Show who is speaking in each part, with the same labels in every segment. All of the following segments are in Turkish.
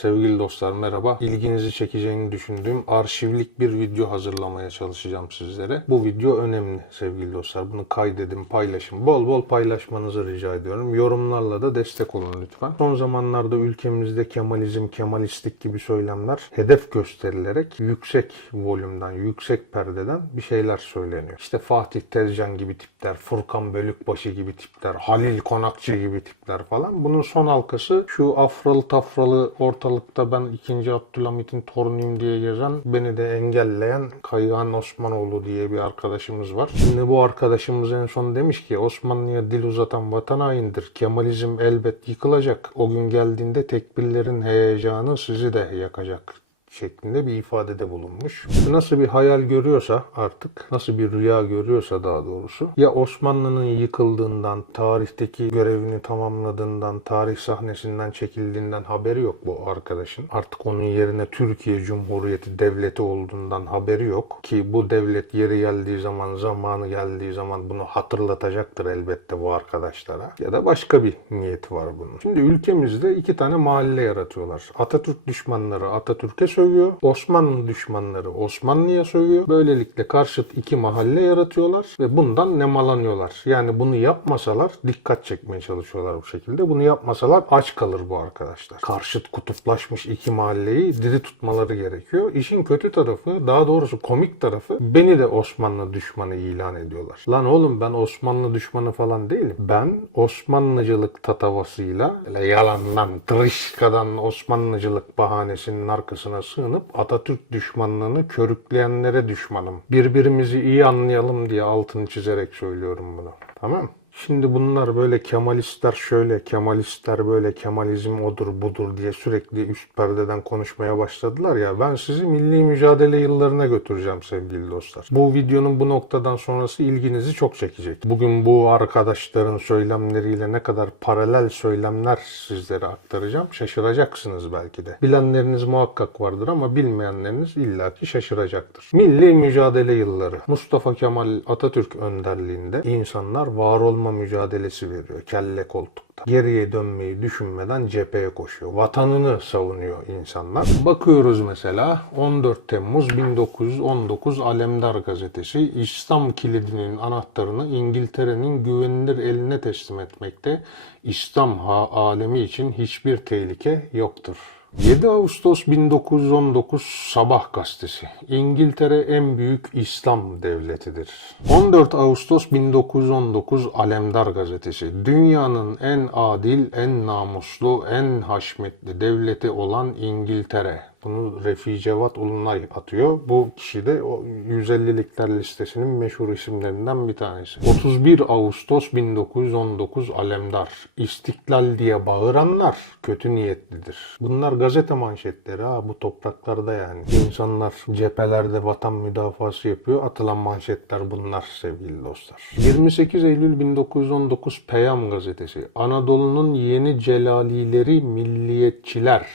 Speaker 1: Sevgili dostlar merhaba. İlginizi çekeceğini düşündüğüm arşivlik bir video hazırlamaya çalışacağım sizlere. Bu video önemli sevgili dostlar. Bunu kaydedin, paylaşın. Bol bol paylaşmanızı rica ediyorum. Yorumlarla da destek olun lütfen. Son zamanlarda ülkemizde Kemalizm, Kemalistlik gibi söylemler hedef gösterilerek yüksek volümden, yüksek perdeden bir şeyler söyleniyor. İşte Fatih Tezcan gibi tipler, Furkan Bölükbaşı gibi tipler, Halil Konakçı gibi tipler falan. Bunun son halkası şu afralı tafralı ortalıkta ben 2. Abdülhamit'in torunuyum diye gezen beni de engelleyen Kayıhan Osmanoğlu diye bir arkadaşımız var. Şimdi bu arkadaşımız en son demiş ki Osmanlı'ya dil uzatan vatan haindir. Kemalizm elbet yıkılacak. O gün geldiğinde tekbirlerin heyecanı sizi de yakacak şeklinde bir ifadede bulunmuş. Nasıl bir hayal görüyorsa artık, nasıl bir rüya görüyorsa daha doğrusu ya Osmanlı'nın yıkıldığından, tarihteki görevini tamamladığından, tarih sahnesinden çekildiğinden haberi yok bu arkadaşın. Artık onun yerine Türkiye Cumhuriyeti devleti olduğundan haberi yok ki bu devlet yeri geldiği zaman, zamanı geldiği zaman bunu hatırlatacaktır elbette bu arkadaşlara. Ya da başka bir niyeti var bunun. Şimdi ülkemizde iki tane mahalle yaratıyorlar. Atatürk düşmanları Atatürk'e sövüyor. Osmanlı düşmanları Osmanlı'ya sövüyor. Böylelikle karşıt iki mahalle yaratıyorlar ve bundan nemalanıyorlar. Yani bunu yapmasalar dikkat çekmeye çalışıyorlar bu şekilde. Bunu yapmasalar aç kalır bu arkadaşlar. Karşıt kutuplaşmış iki mahalleyi diri tutmaları gerekiyor. İşin kötü tarafı, daha doğrusu komik tarafı beni de Osmanlı düşmanı ilan ediyorlar. Lan oğlum ben Osmanlı düşmanı falan değilim. Ben Osmanlıcılık tatavasıyla yalandan, tırışkadan Osmanlıcılık bahanesinin arkasına sığınıp Atatürk düşmanlığını körükleyenlere düşmanım. Birbirimizi iyi anlayalım diye altını çizerek söylüyorum bunu. Tamam Şimdi bunlar böyle Kemalistler şöyle, Kemalistler böyle, Kemalizm odur budur diye sürekli üst perdeden konuşmaya başladılar ya. Ben sizi milli mücadele yıllarına götüreceğim sevgili dostlar. Bu videonun bu noktadan sonrası ilginizi çok çekecek. Bugün bu arkadaşların söylemleriyle ne kadar paralel söylemler sizlere aktaracağım. Şaşıracaksınız belki de. Bilenleriniz muhakkak vardır ama bilmeyenleriniz illaki şaşıracaktır. Milli mücadele yılları. Mustafa Kemal Atatürk önderliğinde insanlar var olma mücadelesi veriyor. Kelle koltukta. Geriye dönmeyi düşünmeden cepheye koşuyor. Vatanını savunuyor insanlar. Bakıyoruz mesela 14 Temmuz 1919 Alemdar gazetesi İslam kilidinin anahtarını İngiltere'nin güvenilir eline teslim etmekte. İslam alemi için hiçbir tehlike yoktur. 7 Ağustos 1919 Sabah gazetesi. İngiltere en büyük İslam devletidir. 14 Ağustos 1919 Alemdar gazetesi. Dünyanın en adil, en namuslu, en haşmetli devleti olan İngiltere. Bunu Refi Cevat Ulunay atıyor. Bu kişi de o 150'likler listesinin meşhur isimlerinden bir tanesi. 31 Ağustos 1919 Alemdar. İstiklal diye bağıranlar kötü niyetlidir. Bunlar gazete manşetleri ha bu topraklarda yani. İnsanlar cephelerde vatan müdafası yapıyor. Atılan manşetler bunlar sevgili dostlar. 28 Eylül 1919 Peyam gazetesi. Anadolu'nun yeni celalileri milliyetçiler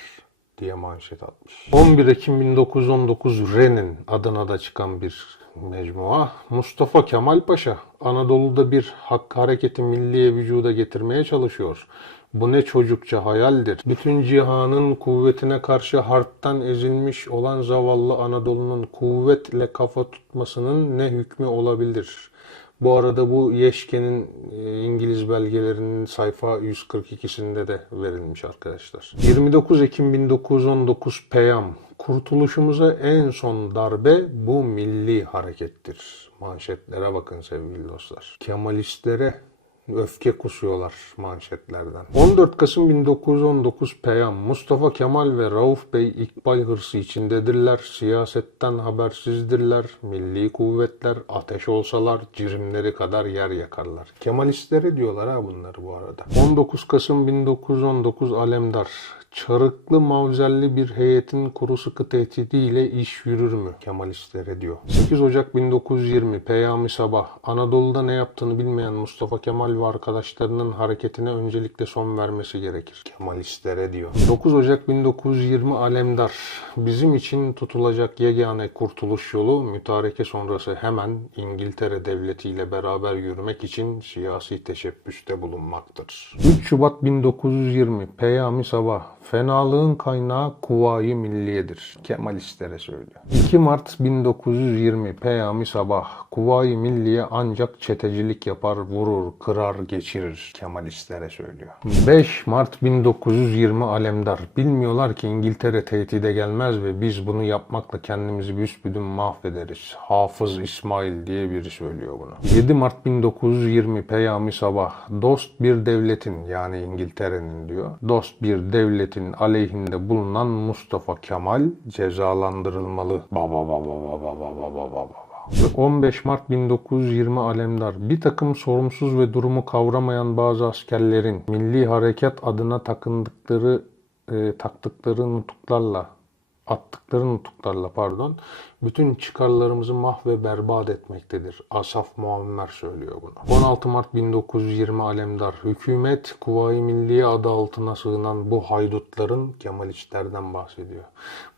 Speaker 1: diye manşet atmış. 11 Ekim 1919 Ren'in Adana'da çıkan bir mecmua. Mustafa Kemal Paşa Anadolu'da bir hak hareketi milliye vücuda getirmeye çalışıyor. Bu ne çocukça hayaldir. Bütün cihanın kuvvetine karşı harpten ezilmiş olan zavallı Anadolu'nun kuvvetle kafa tutmasının ne hükmü olabilir? Bu arada bu Yeşke'nin e, İngiliz belgelerinin sayfa 142'sinde de verilmiş arkadaşlar. 29 Ekim 1919 Peyam. Kurtuluşumuza en son darbe bu milli harekettir. Manşetlere bakın sevgili dostlar. Kemalistlere öfke kusuyorlar manşetlerden. 14 Kasım 1919 Peyam. Mustafa Kemal ve Rauf Bey ikbal hırsı içindedirler. Siyasetten habersizdirler. Milli kuvvetler ateş olsalar cirimleri kadar yer yakarlar. Kemalistlere diyorlar ha bunları bu arada. 19 Kasım 1919 Alemdar. Çarıklı mavzelli bir heyetin kuru sıkı tehdidiyle iş yürür mü? Kemalistlere diyor. 8 Ocak 1920 Peyami Sabah. Anadolu'da ne yaptığını bilmeyen Mustafa Kemal ve arkadaşlarının hareketine öncelikle son vermesi gerekir. Kemalistlere diyor. 9 Ocak 1920 Alemdar. Bizim için tutulacak yegane kurtuluş yolu mütareke sonrası hemen İngiltere devletiyle beraber yürümek için siyasi teşebbüste bulunmaktır. 3 Şubat 1920 Peyami Sabah. Fenalığın kaynağı Kuvayi Milliye'dir. Kemalistlere söylüyor. 2 Mart 1920 Peyami Sabah. Kuvayi Milliye ancak çetecilik yapar, vurur, kırar, geçirir. Kemalistlere söylüyor. 5 Mart 1920 Alemdar. Bilmiyorlar ki İngiltere tehdide gelmez ve biz bunu yapmakla kendimizi büsbütün mahvederiz. Hafız İsmail diye biri söylüyor bunu. 7 Mart 1920 Peyami Sabah. Dost bir devletin yani İngiltere'nin diyor. Dost bir devletin aleyhinde bulunan Mustafa Kemal cezalandırılmalı. Baba baba baba baba baba baba. 15 Mart 1920 Alemdar. Bir takım sorumsuz ve durumu kavramayan bazı askerlerin milli hareket adına takındıkları e, taktıkları nutuklarla attıkları nutuklarla pardon bütün çıkarlarımızı mah ve berbat etmektedir. Asaf Muammer söylüyor bunu. 16 Mart 1920 Alemdar. Hükümet Kuvayi Milliye adı altına sığınan bu haydutların Kemalistlerden bahsediyor.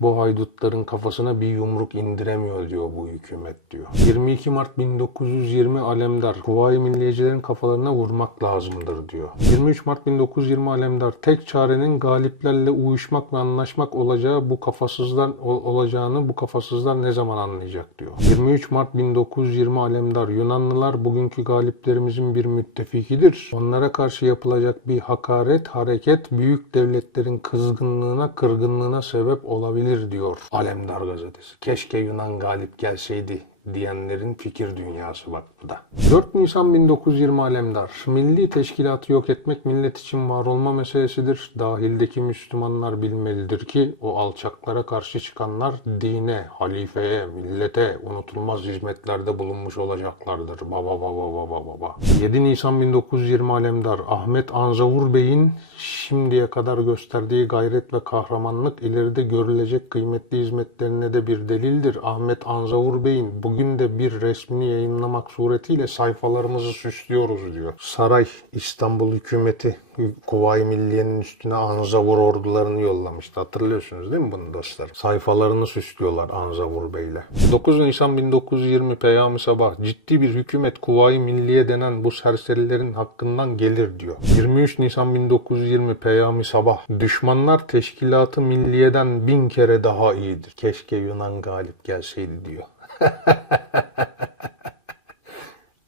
Speaker 1: Bu haydutların kafasına bir yumruk indiremiyor diyor bu hükümet diyor. 22 Mart 1920 Alemdar. Kuvayi Milliyecilerin kafalarına vurmak lazımdır diyor. 23 Mart 1920 Alemdar. Tek çarenin galiplerle uyuşmak ve anlaşmak olacağı bu kafasızlar o- olacağını bu kafasızlar ne zaman anlayacak diyor. 23 Mart 1920 Alemdar. Yunanlılar bugünkü galiplerimizin bir müttefikidir. Onlara karşı yapılacak bir hakaret, hareket büyük devletlerin kızgınlığına, kırgınlığına sebep olabilir diyor Alemdar gazetesi. Keşke Yunan galip gelseydi diyenlerin fikir dünyası bak bu da. 4 Nisan 1920 Alemdar. Milli teşkilatı yok etmek millet için var olma meselesidir. Dahildeki Müslümanlar bilmelidir ki o alçaklara karşı çıkanlar dine, halifeye, millete unutulmaz hizmetlerde bulunmuş olacaklardır. Baba baba baba baba. 7 Nisan 1920 Alemdar. Ahmet Anzavur Bey'in şimdiye kadar gösterdiği gayret ve kahramanlık ileride görülecek kıymetli hizmetlerine de bir delildir. Ahmet Anzavur Bey'in bugün de bir resmini yayınlamak suretiyle sayfalarımızı süslüyoruz diyor. Saray İstanbul hükümeti Kuvayi Milliye'nin üstüne Anzavur ordularını yollamıştı. Hatırlıyorsunuz değil mi bunu dostlar? Sayfalarını süslüyorlar Anzavur Bey'le. 9 Nisan 1920 Peyami Sabah ciddi bir hükümet Kuvayi Milliye denen bu serserilerin hakkından gelir diyor. 23 Nisan 1920 Peyami Sabah düşmanlar teşkilatı milliyeden bin kere daha iyidir. Keşke Yunan galip gelseydi diyor.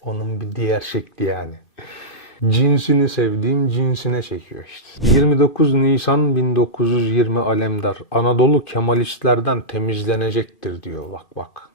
Speaker 1: Onun bir diğer şekli yani. Cinsini sevdiğim cinsine çekiyor işte. 29 Nisan 1920 Alemdar. Anadolu Kemalistlerden temizlenecektir diyor. Bak bak.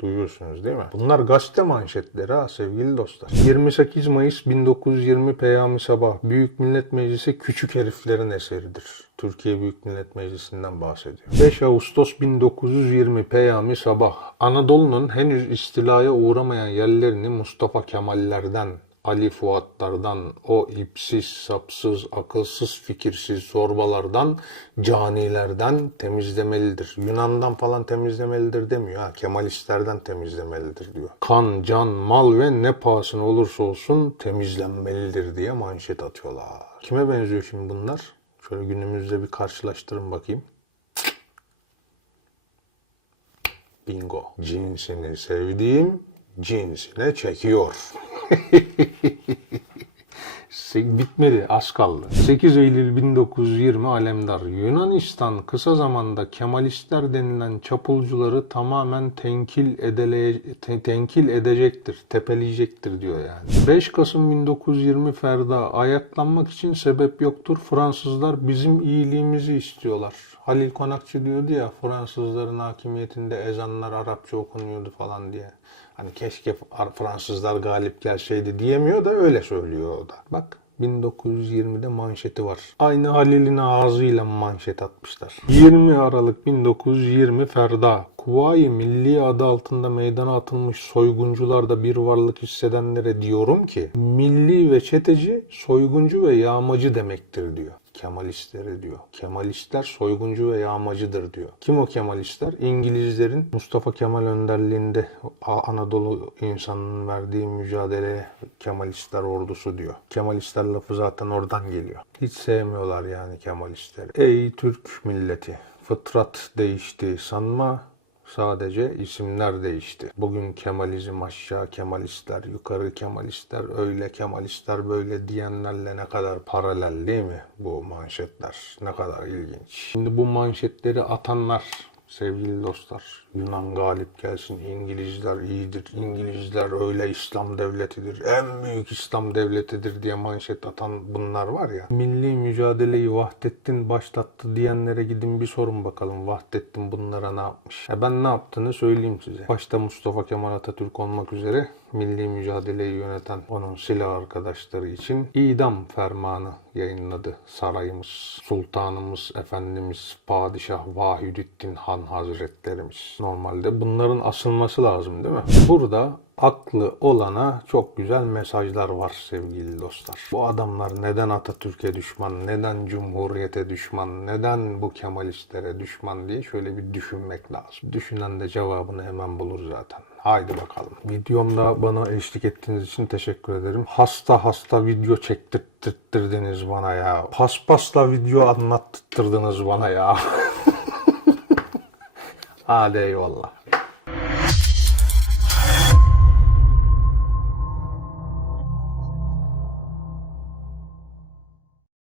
Speaker 1: Duyuyorsunuz değil mi? Bunlar gazete manşetleri ha sevgili dostlar. 28 Mayıs 1920 Peyami Sabah. Büyük Millet Meclisi küçük heriflerin eseridir. Türkiye Büyük Millet Meclisi'nden bahsediyor. 5 Ağustos 1920 Peyami Sabah. Anadolu'nun henüz istilaya uğramayan yerlerini Mustafa Kemallerden Ali Fuatlardan, o ipsiz, sapsız, akılsız, fikirsiz zorbalardan, canilerden temizlemelidir. Yunan'dan falan temizlemelidir demiyor. Ha, Kemalistlerden temizlemelidir diyor. Kan, can, mal ve ne pahasına olursa olsun temizlenmelidir diye manşet atıyorlar. Kime benziyor şimdi bunlar? Şöyle günümüzde bir karşılaştırın bakayım. Bingo. Cinsini sevdiğim cinsine çekiyor. Bitmedi, az kaldı. 8 Eylül 1920 Alemdar. Yunanistan kısa zamanda Kemalistler denilen çapulcuları tamamen tenkil, edele, te- tenkil edecektir, tepeleyecektir diyor yani. 5 Kasım 1920 Ferda. Ayaklanmak için sebep yoktur. Fransızlar bizim iyiliğimizi istiyorlar. Halil Konakçı diyordu ya Fransızların hakimiyetinde ezanlar Arapça okunuyordu falan diye. Hani keşke Fransızlar galip gelseydi diyemiyor da öyle söylüyor o da. Bak 1920'de manşeti var. Aynı Halil'in ağzıyla manşet atmışlar. 20 Aralık 1920 Ferda. Kuvayi Milli adı altında meydana atılmış soyguncularda bir varlık hissedenlere diyorum ki milli ve çeteci soyguncu ve yağmacı demektir diyor. Kemalistleri diyor. Kemalistler soyguncu ve yağmacıdır diyor. Kim o Kemalistler? İngilizlerin Mustafa Kemal önderliğinde Anadolu insanının verdiği mücadele Kemalistler ordusu diyor. Kemalistler lafı zaten oradan geliyor. Hiç sevmiyorlar yani Kemalistleri. Ey Türk milleti! Fıtrat değişti sanma, Sadece isimler değişti. Bugün Kemalizm aşağı Kemalistler, yukarı Kemalistler, öyle Kemalistler böyle diyenlerle ne kadar paralel değil mi bu manşetler? Ne kadar ilginç. Şimdi bu manşetleri atanlar sevgili dostlar Yunan galip gelsin. İngilizler iyidir. İngilizler öyle İslam devletidir. En büyük İslam devletidir diye manşet atan bunlar var ya. Milli mücadeleyi Vahdettin başlattı diyenlere gidin bir sorun bakalım. Vahdettin bunlara ne yapmış? E ben ne yaptığını söyleyeyim size. Başta Mustafa Kemal Atatürk olmak üzere milli mücadeleyi yöneten onun silah arkadaşları için idam fermanı yayınladı sarayımız sultanımız efendimiz padişah Vahidettin Han Hazretlerimiz normalde bunların asılması lazım değil mi? Burada aklı olana çok güzel mesajlar var sevgili dostlar. Bu adamlar neden Atatürk'e düşman, neden Cumhuriyet'e düşman, neden bu Kemalistlere düşman diye şöyle bir düşünmek lazım. Düşünen de cevabını hemen bulur zaten. Haydi bakalım. Videomda bana eşlik ettiğiniz için teşekkür ederim. Hasta hasta video çektirttirdiniz bana ya. Paspasla video anlattırdınız bana ya. Hadi eyvallah.